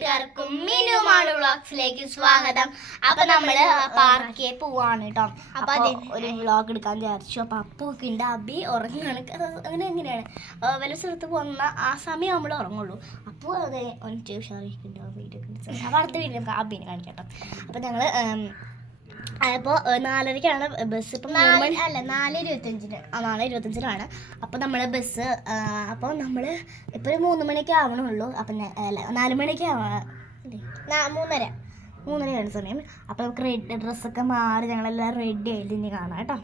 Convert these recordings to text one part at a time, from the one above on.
കൂട്ടുകാർക്കും മിനുമാളു വ്ളോഗ്സിലേക്ക് സ്വാഗതം. അപ്പൊ നമ്മള് പാർക്കിൽ പോവാണ് കേട്ടോ. അപ്പൊ ഒരു വ്ളോഗ് എടുക്കാൻ വിചാരിച്ചു. അപ്പൊ അപ്പൊക്കെ ഉണ്ട്, അബി ഉറങ്ങാണ്. എങ്ങനെയാണ് വല്ല സ്ഥലത്ത് പോകുന്ന ആ സമയം നമ്മൾ ഉറങ്ങുള്ളൂ. അപ്പോൾ അതെ ഒന്നിട്ട് ഉഷാറിക്കുന്നുണ്ട്. അപ്പൊ അടുത്ത വീട്ടിൽ നമുക്ക് അബിനെ കാണിക്കട്ടോ. അപ്പൊ ഞങ്ങള് അപ്പോൾ 4:30-ക്കാണ് ബസ്. ഇപ്പം 4:25-നാണ്. അപ്പോൾ നമ്മൾ ബസ് അപ്പോൾ നമ്മൾ ഇപ്പോൾ 3 മണിയൊക്കെ ആവണുള്ളൂ. അപ്പം 4 മണിക്ക് 3:30 സമയം. അപ്പോൾ നമുക്ക് ഡ്രസ്സൊക്കെ മാറി ഞങ്ങളെല്ലാം റെഡി ആയിട്ട് ഇനി കാണാം കേട്ടോ.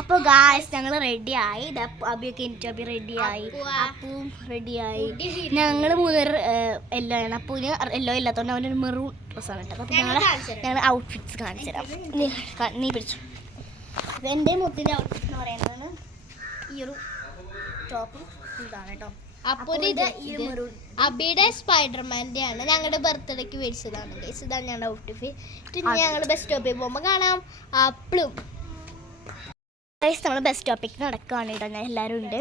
അപ്പോൾ ഗായ്സ് ഞങ്ങൾ റെഡിയായി. അബിയൊക്കെ എനിക്ക് റെഡിയായി, അപ്പവും റെഡിയായി. ഞങ്ങൾ 3 പേര് യെല്ലോ ആണ്. അപ്പൂന് യെല്ലോ ഇല്ലാത്തതുകൊണ്ട് അവൻ്റെ ഒരു മെറൂൺ ഡ്രസ്സാണ് കേട്ടോ. അപ്പോൾ ഞങ്ങൾ ഔട്ട്ഫിറ്റ്സ് കാണിച്ചു തരാം. നീ പിടിച്ചു. അപ്പോൾ എൻ്റെ മുത്തിൻ്റെ ഔട്ട്ഫിറ്റ് എന്ന് പറയുന്നത് ഈ ഒരു ടോപ്പും ഇതാണ് കേട്ടോ. അപ്പോൾ അബിയുടെ സ്പൈഡർമാൻ്റെ ആണ്. ഞങ്ങളുടെ ബർത്ത്ഡേക്ക് മേടിച്ചതാണ്. ഇതാണ് ഞങ്ങളുടെ ഔട്ട്ഫിറ്റ്. ഞങ്ങൾ ബസ് സ്റ്റോപ്പിൽ പോകുമ്പോൾ കാണാം. അപ്പളും നമ്മൾ ബസ് സ്റ്റോപ്പിലേക്ക് നടക്കുകയാണ് കേട്ടോ. ഞാൻ എല്ലാവരും ഉണ്ട്.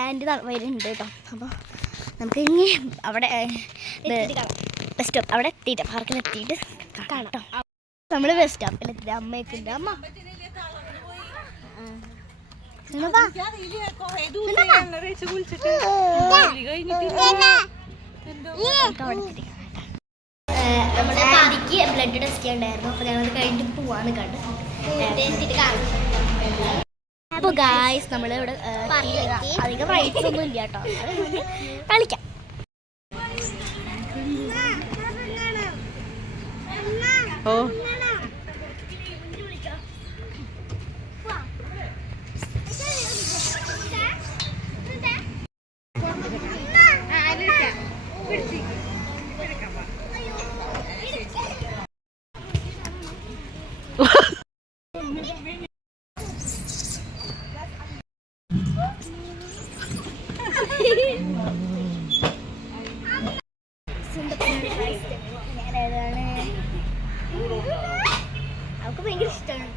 ആൻറ്റി വരുന്നുണ്ട് കേട്ടോ. അപ്പോൾ നമുക്ക് ഇനി അവിടെ ബസ് സ്റ്റോപ്പ് അവിടെ എത്തിയിട്ട് പാർക്കിലെത്തിയിട്ട് കാണാം കേട്ടോ. നമ്മൾ ബസ് സ്റ്റോപ്പിലെത്തിയിട്ട് അമ്മയൊക്കെ ഉണ്ട്. അമ്മ നമ്മുടെ പാതിക്ക് ബ്ലഡ് ടെസ്റ്റ് ചെയ്യണ്ടായിരുന്നു. അപ്പോൾ ഞങ്ങളത് കഴിഞ്ഞിട്ട് പോവാന്ന് കണ്ടു. അപ്പോൾ ഗായ്സ് നമ്മളിവിടെ അധികം റൈറ്റ്സ് ഒന്നും ഇല്ല കേട്ടോ. കളിക്കാം. ഓ അവൾക്ക് ഭയങ്കര ഇഷ്ടമാണ്.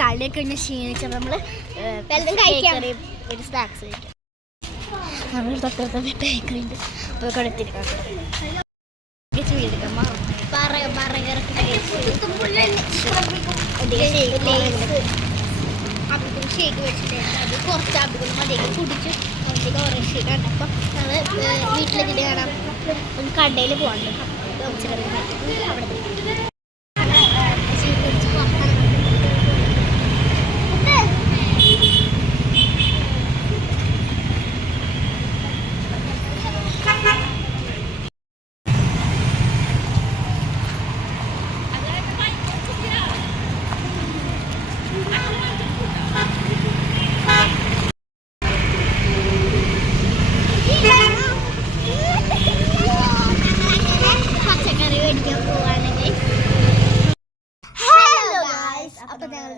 കളിയൊക്കെ കഴിഞ്ഞ് ക്ഷീണിച്ചപ്പോൾ നമ്മൾ ഒരു സ്നാക്സ് കഴിക്കാം. നമ്മൾ തൊട്ടടുത്ത ബേക്കറി ഉണ്ട്. അപ്പോൾ കൊടുത്തിരിക്കാം. അബിക്കും ഷേക്ക് വെച്ചിട്ടുണ്ടായിരുന്നു. അത് കുറച്ച് അബികളും അധികം കുടിച്ച് അധികം ഓറഞ്ച് ഷേക്ക് ആണ്. അപ്പോൾ ഞങ്ങൾ വീട്ടിലെത്തിയിട്ട് കാണാം. ഒരു കടയിൽ പോകാനുണ്ട്. അവിടെ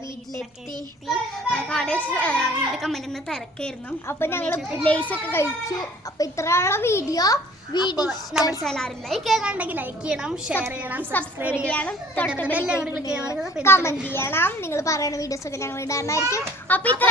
വീട്ടിലെത്തി. കമ്മലിന്ന് തിരക്കായിരുന്നു. അപ്പൊ ഞങ്ങൾ ലേസൊക്കെ കഴിച്ചു. അപ്പൊ ഇത്രയുള്ള വീഡിയോ നമ്മുടെ ചാനൽ ലൈക്ക് ചെയ്യാനുണ്ടെങ്കിൽ ലൈക്ക് ചെയ്യണം, ഷെയർ ചെയ്യണം, സബ്സ്ക്രൈബ് ചെയ്യണം, കമന്റ് ചെയ്യണം. നിങ്ങൾ പറയുന്ന വീഡിയോസ് ഒക്കെ ഞങ്ങൾ ഇടാനായിരിക്കും. അപ്പൊ ഇത്ര